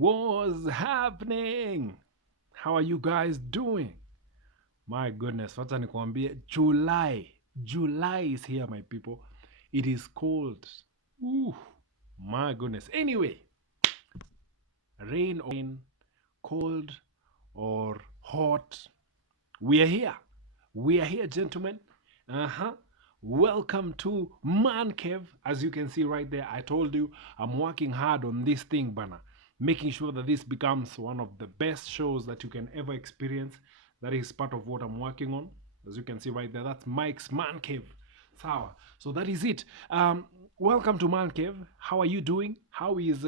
What's happening? How are you guys doing? My goodness, wacha nikwambie, July is here, my people. It is cold. Ooh, my goodness. Anyway, rain, cold, or hot, we are here. We are here, gentlemen. Uh-huh. Welcome to Man Cave. As you can see right there, I told you I'm working hard on this thing, Bana. Making sure that this becomes one of the best shows that you can ever experience. That is part of what I'm working on. As you can see right there, that's Mike's Man Cave. Sawa. So that is it. Welcome to Man Cave. How are you doing? How is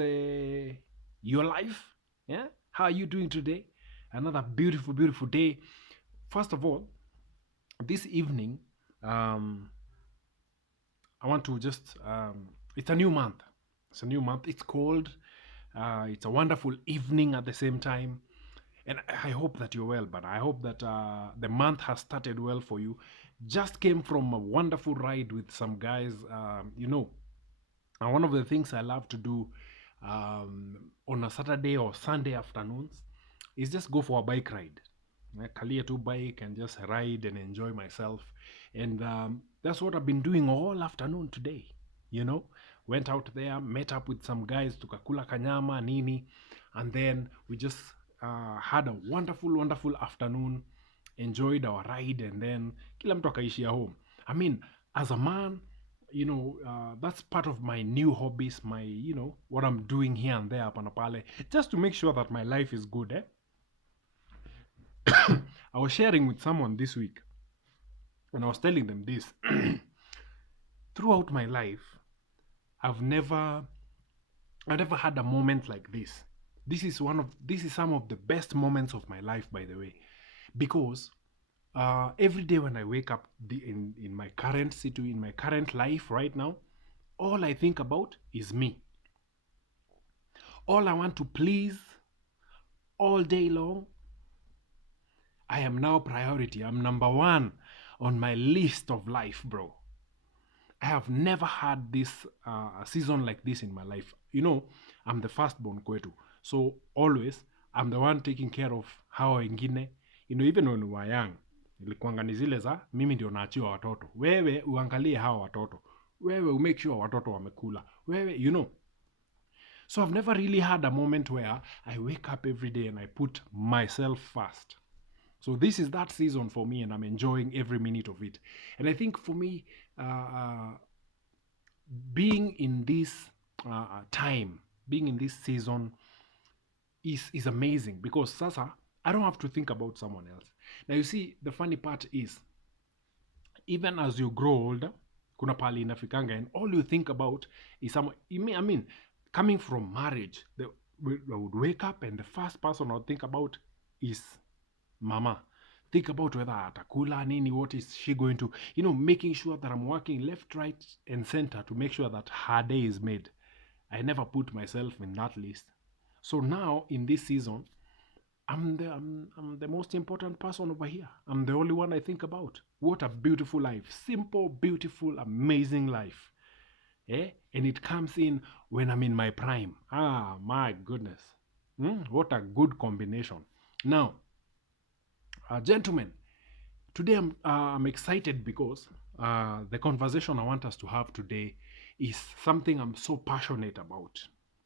your life? Yeah. How are you doing today? Another beautiful, beautiful day. First of all, this evening, um, I want to just, it's a new month. It's a new month. It's cold. It's a wonderful evening at the same time. And I hope that you're well, but I hope that the month has started well for you. Just came from a wonderful ride with some guys. And one of the things I love to do on a Saturday or Sunday afternoons is just go for a bike ride. Kalia to bike and just ride and enjoy myself. And that's what I've been doing all afternoon today. You know, went out there, met up with some guys, tukakula kanyama, nini, and then we just had a wonderful, wonderful afternoon, enjoyed our ride, and then kila mtu akaishia home. I mean, as a man, that's part of my new hobbies, what I'm doing here and there, panapale, just to make sure that my life is good, eh? I was sharing with someone this week, and I was telling them this. Throughout my life, I've never, I never had a moment like this. This is some of the best moments of my life, by the way, because every day when I wake up in my current in my current life right now, all I think about is me. All I want to please all day long, I am now priority. I'm number one on my list of life, bro. I have never had this season like this in my life. I'm the firstborn kwetu. So always, I'm the one taking care of hawa wengine. Even when we were young, ilikuwanga ni zile za, mimi ndio naachiwa watoto. Wewe uangalie hawa watoto. Wewe make sure watoto wamekula. Wewe. So I've never really had a moment where I wake up every day and I put myself first. So this is that season for me, and I'm enjoying every minute of it. And I think for me, being in this time, being in this season is amazing because sasa I don't have to think about someone else. Now you see, the funny part is, even as you grow older, kuna pali inafikanga, and all you think about is someone. I mean, coming from marriage, I would wake up and the first person I would think about is mama. Think about whether atakula nini, what is she going to, making sure that I'm working left, right, and center to make sure that her day is made. I never put myself in that list. So now in this season, I'm the most important person over here. I'm the only one I think about. What a beautiful life. Simple, beautiful, amazing life. And it comes in when I'm in my prime. Ah, my goodness. What a good combination. Now, gentlemen, today I'm excited because the conversation I want us to have today is something I'm so passionate about.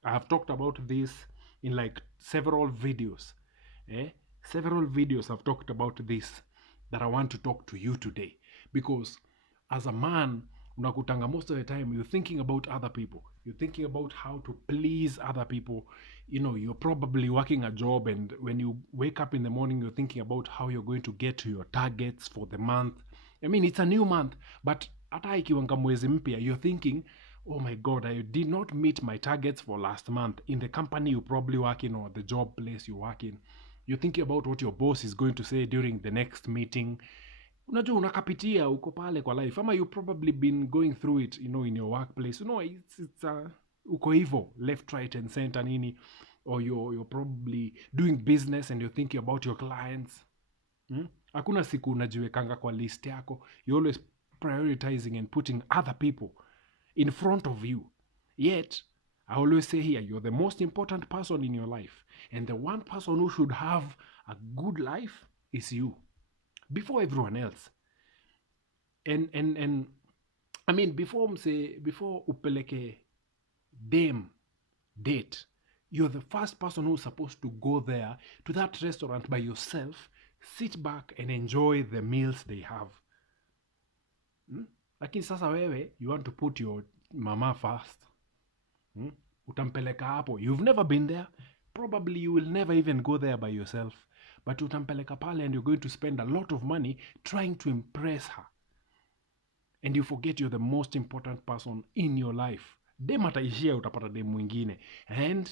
I have talked about this in like several videos. Several videos I've talked about this that I want to talk to you today. Because as a man, unakutanga most of the time you're thinking about other people. You're thinking about how to please other people. You're probably working a job, and when you wake up in the morning, you're thinking about how you're going to get to your targets for the month. I mean, it's a new month, but hata ikiwanga mwezi mpya, you're thinking, oh my god, I did not meet my targets for last month in the company you probably work in, or the job place you work in. You're thinking about what your boss is going to say during the next meeting. Unajua unakapitia uko pale kwa life, ama you probably been going through it, in your workplace. It's uko hivo, left, right, and center nini, or you're probably doing business and you're thinking about your clients. Hakuna siku unajiwekanga kwa list yako. You're always prioritizing and putting other people in front of you. Yet I always say here, you're the most important person in your life. And the one person who should have a good life is you, before everyone else. And I mean, before upeleke them date, you're the first person who's supposed to go there to that restaurant by yourself, sit back and enjoy the meals they have. Hmm? Lakini sasa wewe, you want to put your mama first. Hmm? Utampeleka hapo. You've never been there. Probably you will never even go there by yourself. But utampeleka pale and you're going to spend a lot of money trying to impress her. And you forget you're the most important person in your life. Dem ataishia, utapata dem mwingine. And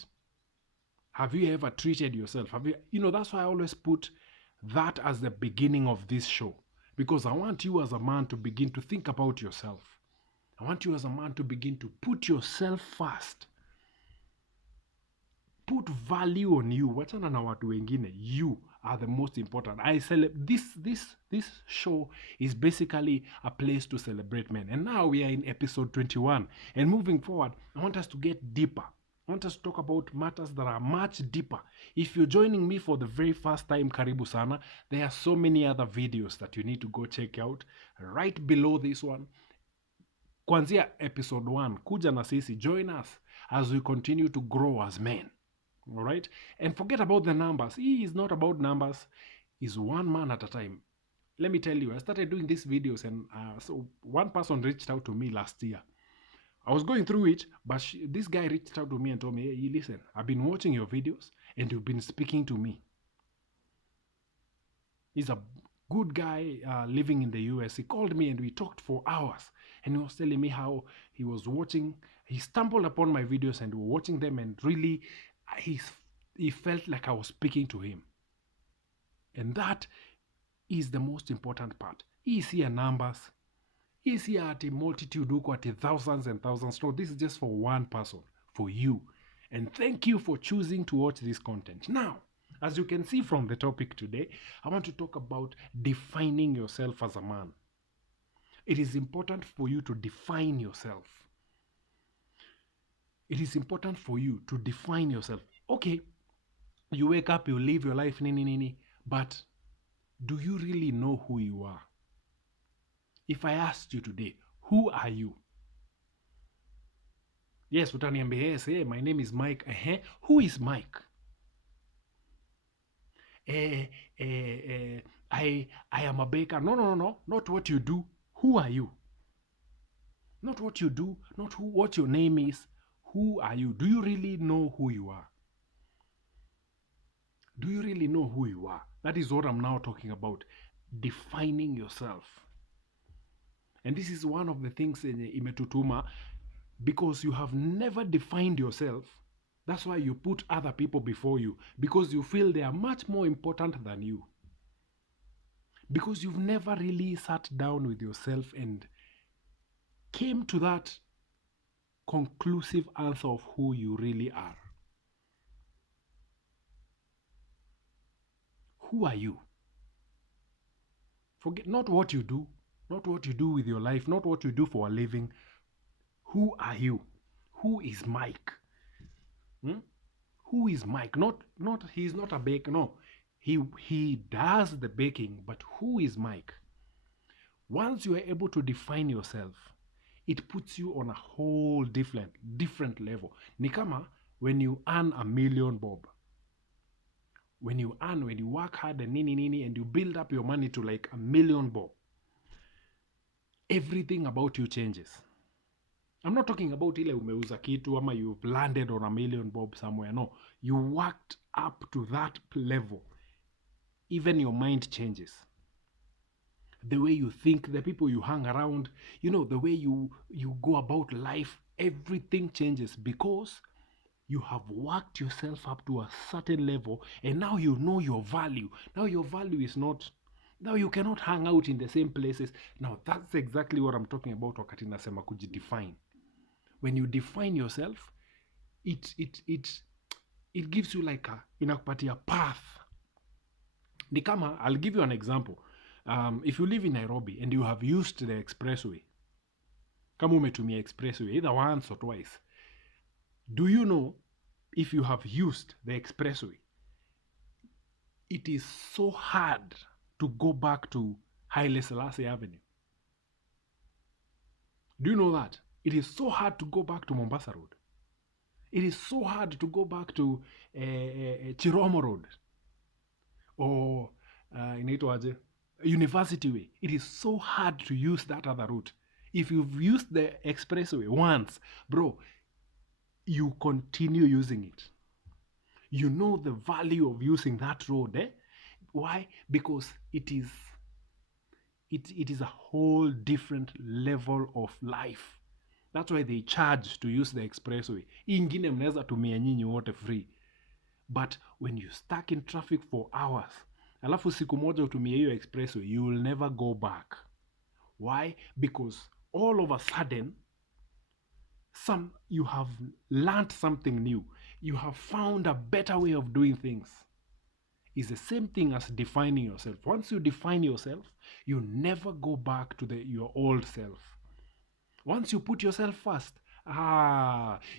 have you ever treated yourself? That's why I always put that as the beginning of this show. Because I want you as a man to begin to think about yourself. I want you as a man to begin to put yourself first. Put value on you. Wachana na watu wengine. You are the most important. This show is basically a place to celebrate men. And now we are in episode 21. And moving forward, I want us to get deeper. I want us to talk about matters that are much deeper. If you're joining me for the very first time, karibu sana. There are so many other videos that you need to go check out. Right below this one, kuanzia episode 1, kuja na sisi, join us as we continue to grow as men. All right? And forget about the numbers. He is not about numbers. He's one man at a time. Let me tell you, I started doing these videos and so one person reached out to me last year. I was going through it, but this guy reached out to me and told me, hey, listen, I've been watching your videos and you've been speaking to me. He's a good guy living in the US. He called me and we talked for hours. And he was telling me how he was watching, he stumbled upon my videos and we were watching them, and really he felt like I was speaking to him. And that is the most important part. Is here numbers. Is here at a multitude, at thousands and thousands. No, this is just for one person, for you. And thank you for choosing to watch this content. Now, as you can see from the topic today, I want to talk about defining yourself as a man. It is important for you to define yourself. It is important for you to define yourself. Okay, you wake up, you live your life, nini, but do you really know who you are? If I asked you today, who are you? Yes, utaniambia, yes, hey, my name is Mike. Who is Mike? I am a baker. No, not what you do. Who are you? Not what you do, not what your name is. Who are you? Do you really know who you are? Do you really know who you are? That is what I'm now talking about. Defining yourself. And this is one of the things in imetutuma, because you have never defined yourself. That's why you put other people before you, because you feel they are much more important than you. Because you've never really sat down with yourself and came to that conclusive answer of who you really are. Who are you? Forget not what you do, not what you do with your life, not what you do for a living. Who are you? Who is Mike? Who is Mike? Not he's not a baker. No, he does the baking, but who is Mike? Once you are able to define yourself, it puts you on a whole different level. Ni kama when you earn $1 million bob. When you work hard and nini and you build up your money to like $1 million bob, everything about you changes. I'm not talking about ile umeuza kitu ama you've landed on $1 million bob somewhere. No, you worked up to that level. Even your mind changes. The way you think, the people you hang around, the way you go about life, everything changes because you have worked yourself up to a certain level, and now you know your value. Now your value is not, now you cannot hang out in the same places. Now that's exactly what I'm talking about wakati nasema kujidefine. When you define yourself, it gives you like inakupatia path. Ni kama, I'll give you an example. If you live in Nairobi and you have used the expressway, kama umetumia expressway either once or twice, Do you know, if you have used the expressway, it is so hard to go back to Haile Selassie Avenue? Do you know that? It is so hard to go back to Mombasa Road. It is so hard to go back to Chiromo Road or inaitwaje, University Way. It is so hard to use that other route. If you've used the expressway once, bro, you continue using it. You know the value of using that road. Why? Because it is a whole different level of life. That's why they charge to use the expressway. Hii ingine mnaweza tumia nyinyi wote free. But when you stuck in traffic for hours, alafu siku moja utumie hiyo expressway, you will never go back. Why? Because all of a sudden, you have learned something new. You have found a better way of doing things. It's the same thing as defining yourself. Once you define yourself, you never go back to your old self. Once you put yourself first,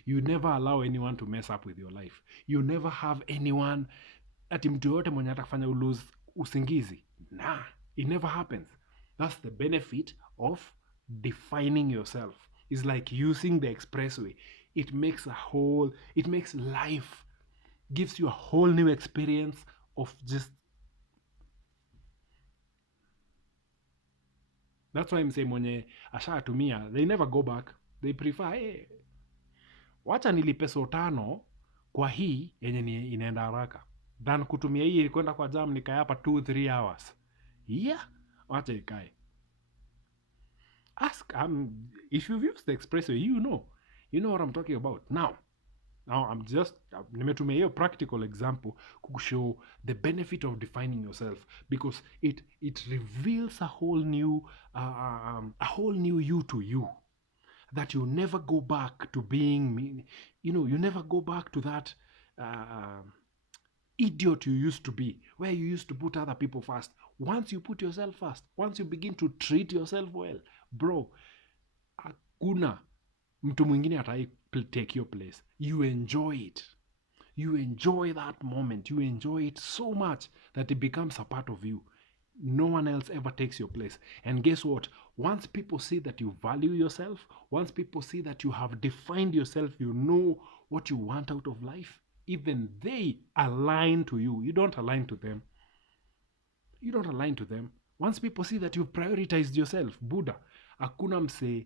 you never allow anyone to mess up with your life. You never have anyone ati mtu yote mwenye atakufanya ulose usingizi. Nah, it never happens. That's the benefit of defining yourself. It's like using the expressway. It makes life, gives you a whole new experience of just. That's why I'm saying mwenye ashatumia, they never go back. They prefer, hey, wacha nilipe so tano kwa hii yenye inaenda haraka than kutumia hii kwenda kwa jam nikae hapa 2-3 hours. Yeah, wacha ikae. Ask if you've used the expressway, you know what I'm talking about. Now I'm just nimetumia hiyo practical example kushow the benefit of defining yourself, because it reveals a whole new you to you, that you never go back to being, you never go back to that idiot you used to be, where you used to put other people first. Once you put yourself first, once you begin to treat yourself well, bro, hakuna mtu mwingine atai take your place. You enjoy it. You enjoy that moment. You enjoy it so much that it becomes a part of you. No one else ever takes your place. And guess what? Once people see that you value yourself, once people see that you have defined yourself, you know what you want out of life, even they align to you. You don't align to them. You don't align to them. Once people see that you've prioritized yourself, Buddha, hakuna mse,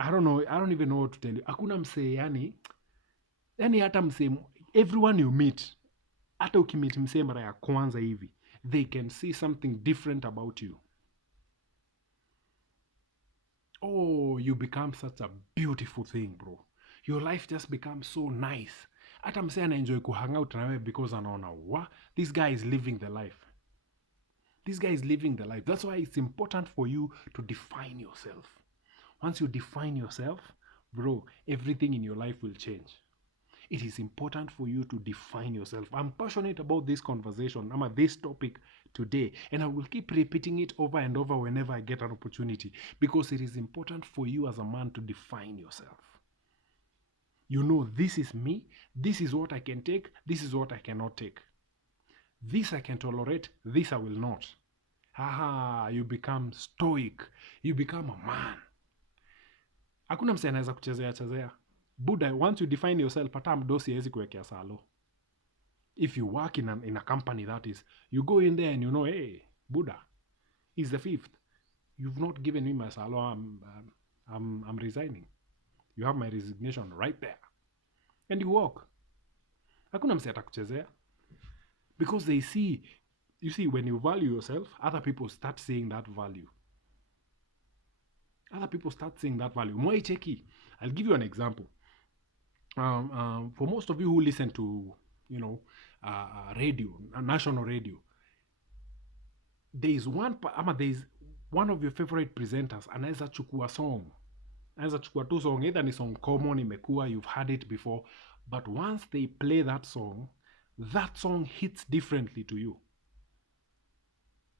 I don't even know what to tell you. Hakuna mse, yani hata mse, everyone you meet, hata ukimit mse mara ya kwanza hivi, they can see something different about you. Oh, you become such a beautiful thing, bro. Your life just becomes so nice. Hata mse anaenjoy kuhang out na wewe because anaona, this guy is living the life. This guy is living the life. That's why it's important for you to define yourself. Once you define yourself, bro, everything in your life will change. It is important for you to define yourself. I'm passionate about this conversation, about this topic today, and I will keep repeating it over and over whenever I get an opportunity, because it is important for you as a man to define yourself. You know, this is me, this is what I can take, this is what I cannot take. This I can tolerate, this I will not. You become stoic, you become a man. Hakuna mse anaweza kuchezea. Buddha, once you define yourself, hata mdosi hawezi kuwekea salo. If you work in a company, that is, you go in there and you know, hey, Buddha is the 5th. You've not given me my salo. I'm resigning. You have my resignation right there. And you walk. Hakuna mse atakuchezea. Because they see, you see, when you value yourself, other people start seeing that value. Other people start seeing that value. Mwai cheki. I'll give you an example. For most of you who listen to, radio, national radio, there is one of your favorite presenters anaweza chukua song. Anaweza chukua tu song, either ni song common imekuwa, you've heard it before, but once they play that song hits differently to you.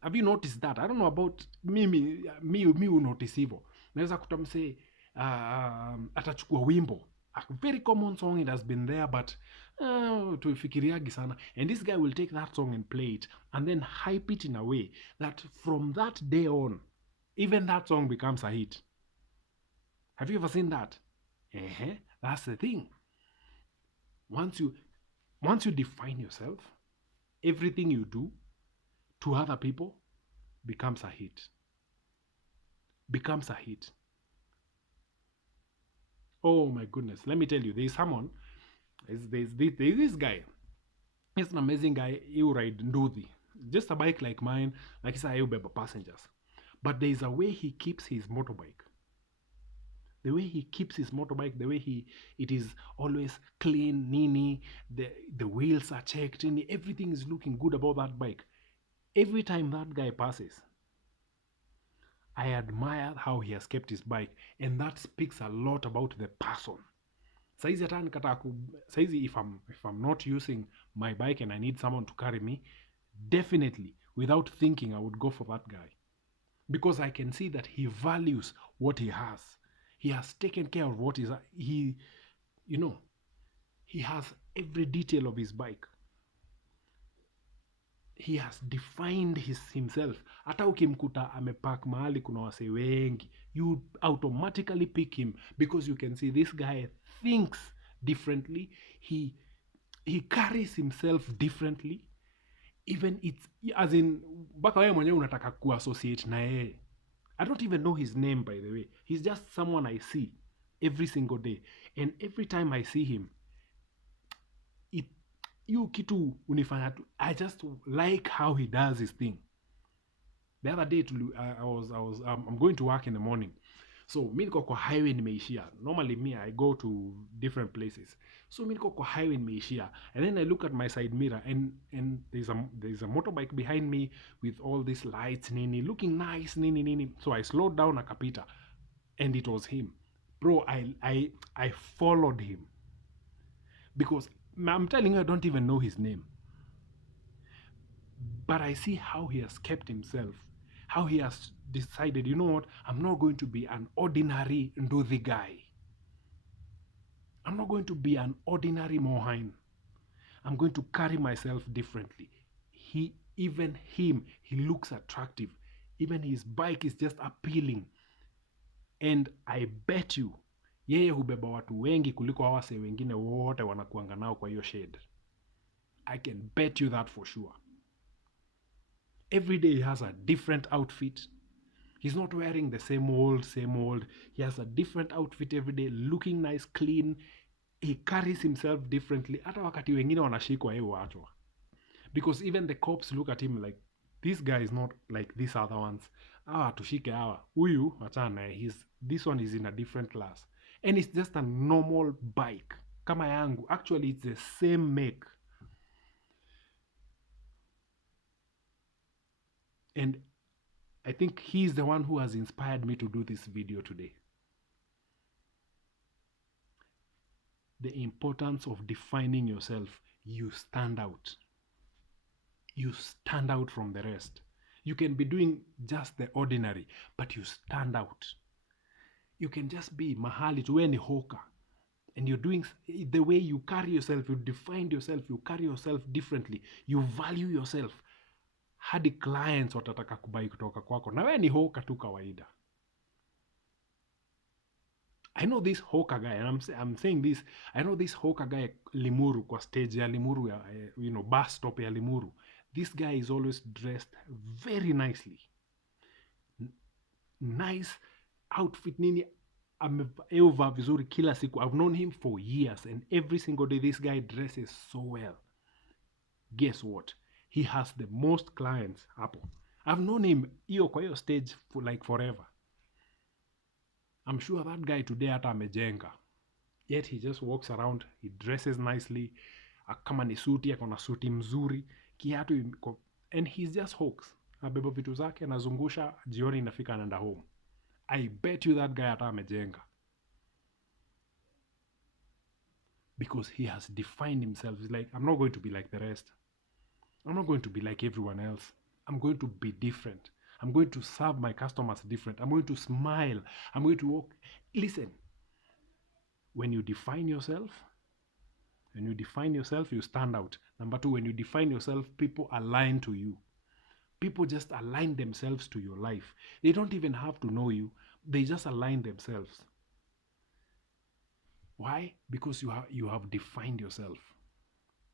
Have you noticed that? I don't know about me who notice hivyo. Naweza kutamse atachukua wimbo A very common song, it has been there, but tuifikiriagi sana. And this guy will take that song and play it and then hype it in a way that from that day on, even that song becomes a hit. Have you ever seen that? Uh-huh. That's the thing. Once you once you define yourself, everything you do to other people becomes a hit. Becomes a hit. Oh my goodness. Let me tell you, there's someone, there's this guy. He's an amazing guy. He will ride Nduthi. Just a bike like mine, like I said, he will passengers. But there's a way he keeps his motorbike. The way he keeps his motorbike, the way it is always clean, nini, the wheels are checked, and everything is looking good about that bike. Every time that guy passes, I admire how he has kept his bike, and that speaks a lot about the person. Saizi hata nikataa saizi if I'm not using my bike and I need someone to carry me, definitely without thinking I would go for that guy, because I can see that he values what he has. He has taken care of what is he, you know, he has every detail of his bike. He has defined himself. Hata ukimkuta amepark mahali kuna wase wengi, you automatically pick him because you can see this guy thinks differently. He carries himself differently. Even it's as in mpaka wewe mwenyewe unataka kuassociate na yeye. I don't even know his name, by the way. He's just someone I see every single day. And every time I see him, it you kitu unifanya tu. I just like how he does his thing. The other day, I'm going to work in the morning. So mi niko kwa highway nimeishia. Normally me, I go to different places. So mi niko kwa highway nimeishia. And then I look at my side mirror, and there's a motorbike behind me with all these lights, nini, looking nice, nini, nini. So I slowed down akapita. And it was him. Bro, I followed him. Because I'm telling you, I don't even know his name. But I see how he has kept himself. How he has decided, you know what, I'm not going to be an ordinary Nduthi guy. I'm not going to be an ordinary Mohain. I'm going to carry myself differently. Even him, he looks attractive. Even his bike is just appealing. And I bet you, yeye hubeba watu wengi kuliko hawase wengine wote wanakuanga nao kwa hiyo shade. I can bet you that for sure. Every day he has a different outfit. He's not wearing the same old, same old. He has a different outfit every day, looking nice, clean. He carries himself differently. Hata wakati wengine wanashikwa yeye huachwa. Because even the cops look at him like, this guy is not like these other ones. Tushike hawa. Huyu, achana, this one is in a different class. And it's just a normal bike. Kama yangu. Actually, it's the same make. And I think he's the one who has inspired me to do this video today. The importance of defining yourself. You stand out. You stand out from the rest. You can be doing just the ordinary, but you stand out. You can just be mahali to any hawker, and you're doing the way you carry yourself, you define yourself, you carry yourself differently, you value yourself. Hadi clients watataka kubai kutoka kwako, na wewe ni hawker tu kawaida. I know this hawker guy, and I'm saying this, I know this hawker guy Limuru, kwa stage ya Limuru, bus stop ya Limuru. This guy is always dressed very nicely. Nice outfit nini, amevaa vizuri kila siku. I've known him for years, and every single day this guy dresses so well. Guess what? He has the most clients hapo. I've known him hiyo kwa hiyo stage for like forever. I'm sure that guy today hata amejenga. Yet he just walks around, he dresses nicely. Kama ni suti, akona suti mzuri, kiatu, and he's just hawks. Abeba vitu zake, anazungusha, jioni inafika anaenda home. I bet you that guy hata amejenga. Because he has defined himself. He's like, I'm not going to be like the rest. I'm not going to be like everyone else. I'm going to be different. I'm going to serve my customers different. I'm going to smile. I'm going to walk. Listen, when you define yourself, you stand out. Number two, when you define yourself, people align to you. People just align themselves to your life. They don't even have to know you. They just align themselves. Why? Because you have defined yourself.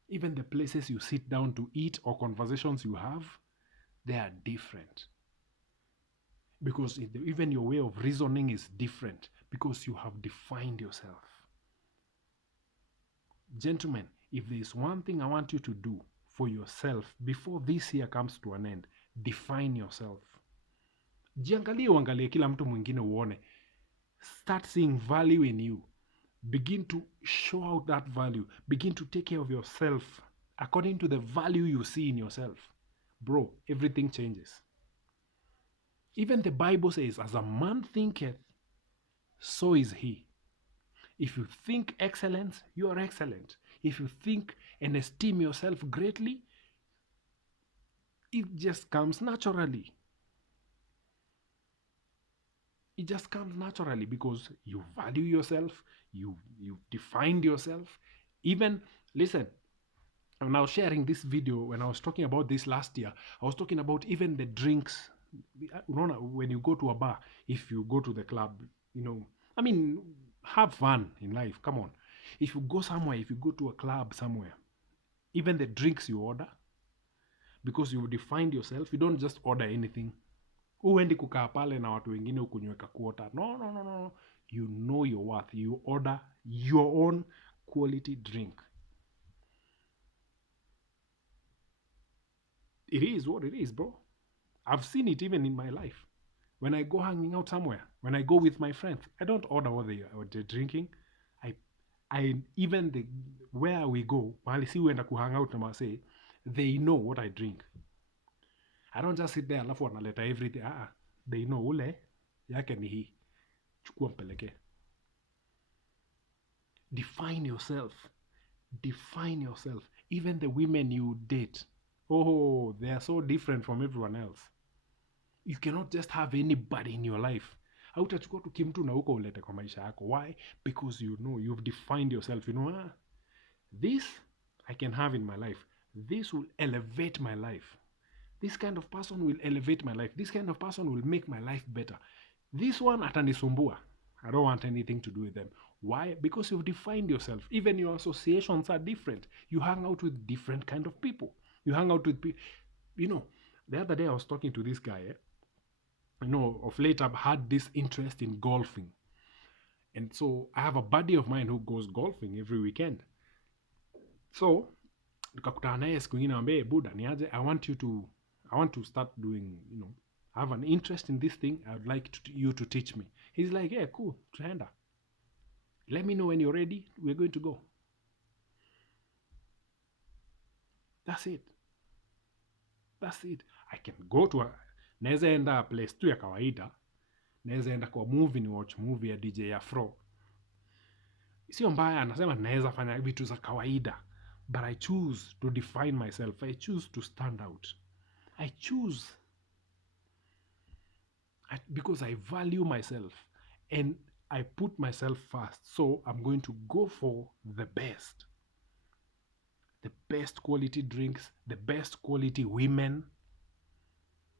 Even the places you sit down to eat or conversations you have, they are different. Because even your way of reasoning is different because you have defined yourself. Gentlemen, if there is one thing I want you to do for yourself before this year comes to an end, define yourself. Jiangalie uangalie kila mtu mwingine uone. Start seeing value in you. Begin to show out that value. Begin to take care of yourself according to the value you see in yourself. Bro, everything changes. Even the Bible says, as a man thinketh, so is he. If you think excellence, you are excellent. If you think and esteem yourself greatly, it just comes naturally. It just comes naturally because you value yourself, you've defined yourself. Even, listen, when I was sharing this video, when I was talking about this last year, I was talking about even the drinks. When you go to a bar, if you go to the club, have fun in life. Come on. If you go somewhere, if you go to a club somewhere, even the drinks you order, because you defined yourself, you don't just order anything. Uendi kukaa pale na watu wengine ukunyweka quota. No. You know your worth. You order your own quality drink. It is what it is, bro. I've seen it even in my life. When I go hanging out somewhere, when I go with my friends, I don't order what they're drinking. I even where we go, mahali si uenda kuhang out na mase, they know what I drink. I don't just sit there alafu wanaleta everything. They know ule yake ni hii. Chukua mpeleke. Define yourself. Define yourself. Even the women you date, they are so different from everyone else. You cannot just have anybody in your life. Hautachukua tu kimtu na huko ulete kwa maisha yako. Why? Because you know, you've defined yourself. You know, this I can have in my life. This will elevate my life. This kind of person will elevate my life. This kind of person will make my life better. This one atanisumbua. I don't want anything to do with them. Why? Because you've defined yourself. Even your associations are different. You hang out with different kind of people. You hang out with people. The other day I was talking to this guy. Of late I've had this interest in golfing. And so I have a buddy of mine who goes golfing every weekend. So, tukakutana naye siku ingine ambaye buda niaje, I want to start doing, I have an interest in this thing. I would like you to teach me. He's like, yeah, cool, tunaenda. Let me know when you're ready. We're going to go. That's it. I can go to naweza enda place tu ya kawaida. Naweza enda kwa movie ni watch movie ya DJ Afro. Sio mbaya, anasema naweza fanya vitu za kawaida. But I choose to define myself. I choose to stand out. I choose because I value myself and I put myself first. So I'm going to go for the best. The best quality drinks, the best quality women.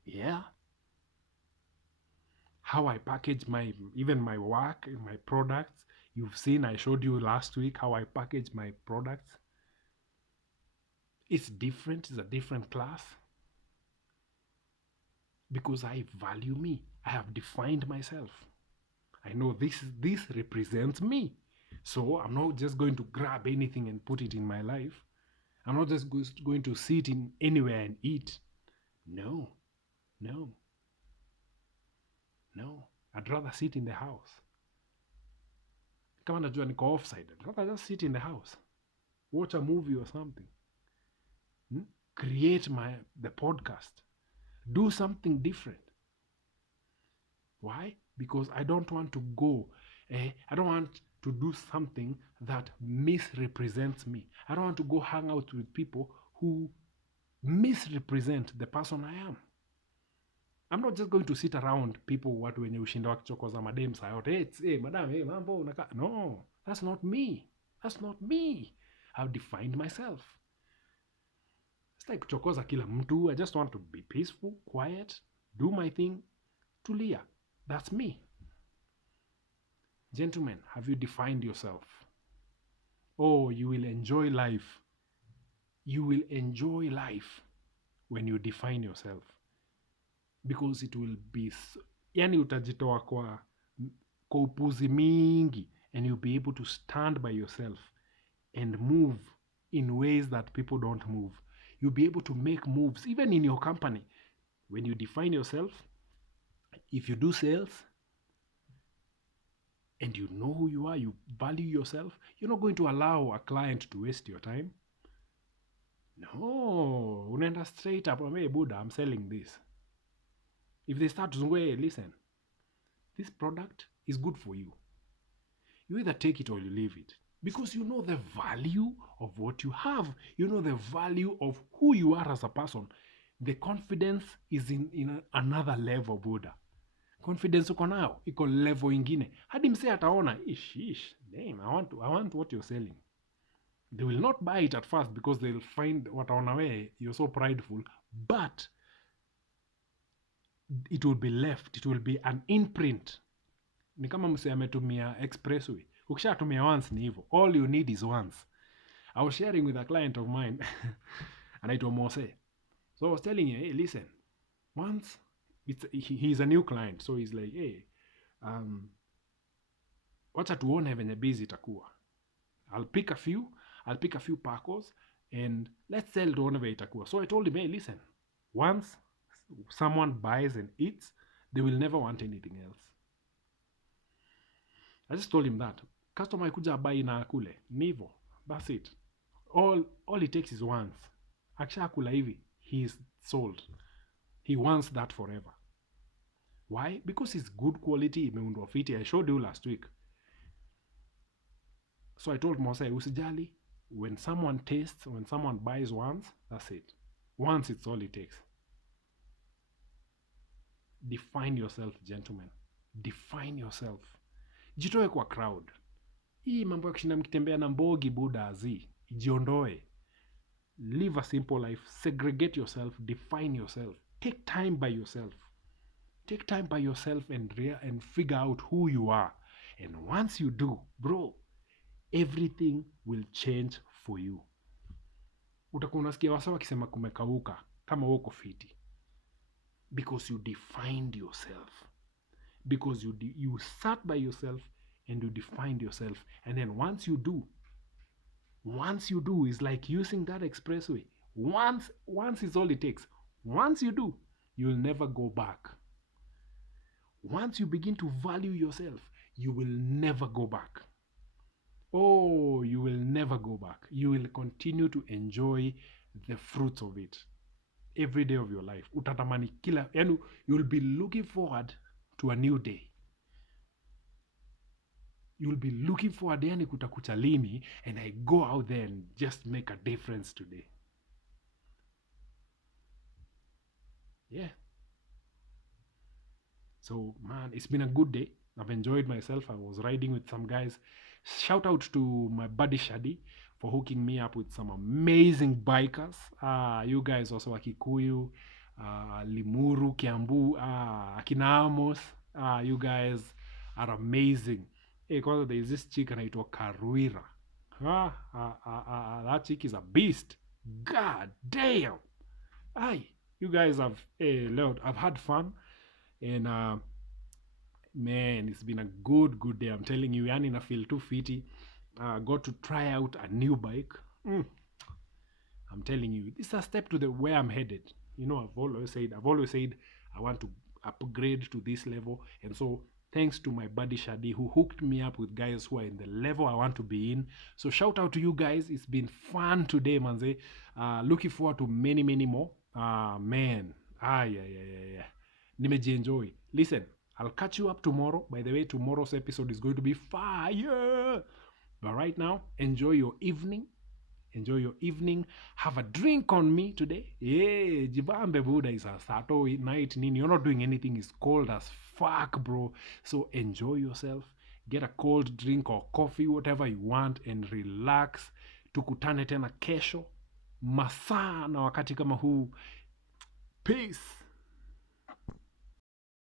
Yeah. How I package even my work, my products. You've seen, I showed you last week how I package my products. It's different. It's a different class. Because I value me. I have defined myself. I know this represents me. So I'm not just going to grab anything and put it in my life. I'm not just going to sit in anywhere and eat. No. I'd rather sit in the house. Kama najua niko offside, I'd rather just sit in the house. Watch a movie or something. Create the podcast. Do something different. Why? Because I don't want to go. I don't want to do something that misrepresents me. I don't want to go hang out with people who misrepresent the person I am. I'm not just going to sit around people watu wenye ushinda wakichokoza madem saa yote. Hey, madam, hey, mambo unaka. No. That's not me. That's not me. I've defined myself. It's like kuchokoza kila mtu. I just want to be peaceful, quiet, do my thing, tulia. That's me. Gentlemen, have you defined yourself? Oh, you will enjoy life. You will enjoy life when you define yourself, because it will be yani utajitoa kwa upuzi mingi, and you'll be able to stand by yourself and move in ways that people don't move. You'll be able to make moves even in your company. When you define yourself, if you do sales and you know who you are, you value yourself, you're not going to allow a client to waste your time. No, unaenda straight up, hey Buddha, I'm selling this. If they start to say, hey, listen, this product is good for you, you either take it or you leave it, because you know the value of what you have. You know the value of who you are as a person. The confidence is in another level, Buddha. Confidence uko nayo iko level ingine, hadi msee ataona ish, damn, I want what you're selling. They will not buy it at first because they'll find wataona we you're so prideful, but it will be left, it will be an imprint. Ni kama msee ametumia expressway, ukishatumia once ni hivyo, all you need is once. I was sharing with a client of mine anaitwa Mose. So I was telling him, hey, listen, once he's a new client, so he's like, hey, wacha tuone venye busy itakuwa. I'll pick a few pacos and let's sell tuone venye itakuwa. So I told him, hey, listen, once someone buys and eats, they will never want anything else. I just told him that customer ikuja buy na akule nivo, that's it. All it takes is once. Akishakula hivi, he is sold. He wants that forever. Why? Because it's good quality, imeundwa fiti. I showed you last week. So I told Mose, usijali, when someone tastes, when someone buys once, that's it. Once, it's all it takes. Define yourself, gentlemen. Define yourself. Jitoe kwa crowd. Hii mambo ya kushinda mkitembea na mbogi Buddha azi. Jiondoe. Live a simple life. Segregate yourself. Define yourself. Take time by yourself. Take time by yourself and figure out who you are. And once you do, bro, everything will change for you. Utakuwa unasikia wasa wakisema kumekauka kama uko fiti. Because you defined yourself. Because you sat by yourself and you defined yourself. And then once you do, it's like using that expressway. Once is all it takes. Once you do, you'll never go back. Once you begin to value yourself, you will never go back. Oh, you will never go back. You will continue to enjoy the fruits of it every day of your life. Utatamani kila, yani you'll be looking forward to a new day. You'll be looking forward, yani kutakucha lini, and I go out there and just make a difference today. Yeah. So, man, it's been a good day. I've enjoyed myself. I was riding with some guys. Shout out to my buddy Shadi for hooking me up with some amazing bikers. You guys also Wakikuyu, Limuru, Kiambu, Akina Amos. You guys are amazing. Hey, kwanza there is this chick anaitwa Karuira. That chick is a beast. God damn. Aye, you guys have, Lord, I've had fun. And man, it's been a good day. I'm telling you, yani na feel too fitty. Got to try out a new bike. I'm telling you, this is a step to the where I'm headed. You know, I've always said I want to upgrade to this level. And so thanks to my buddy Shadi who hooked me up with guys who are in the level I want to be in. So shout out to you guys. It's been fun today, manze. Looking forward to many more. Man. Yeah. Nimejienjoy. Listen, I'll catch you up tomorrow. By the way, tomorrow's episode is going to be fire. But right now, enjoy your evening. Have a drink on me today. Yeah, Jibambe Buddha is a Saturday night. You're not doing anything. It's cold as fuck, bro. So enjoy yourself get a cold drink or coffee, whatever you want, and relax. Tukutane tena kesho masaa na wakati kama huu. Peace.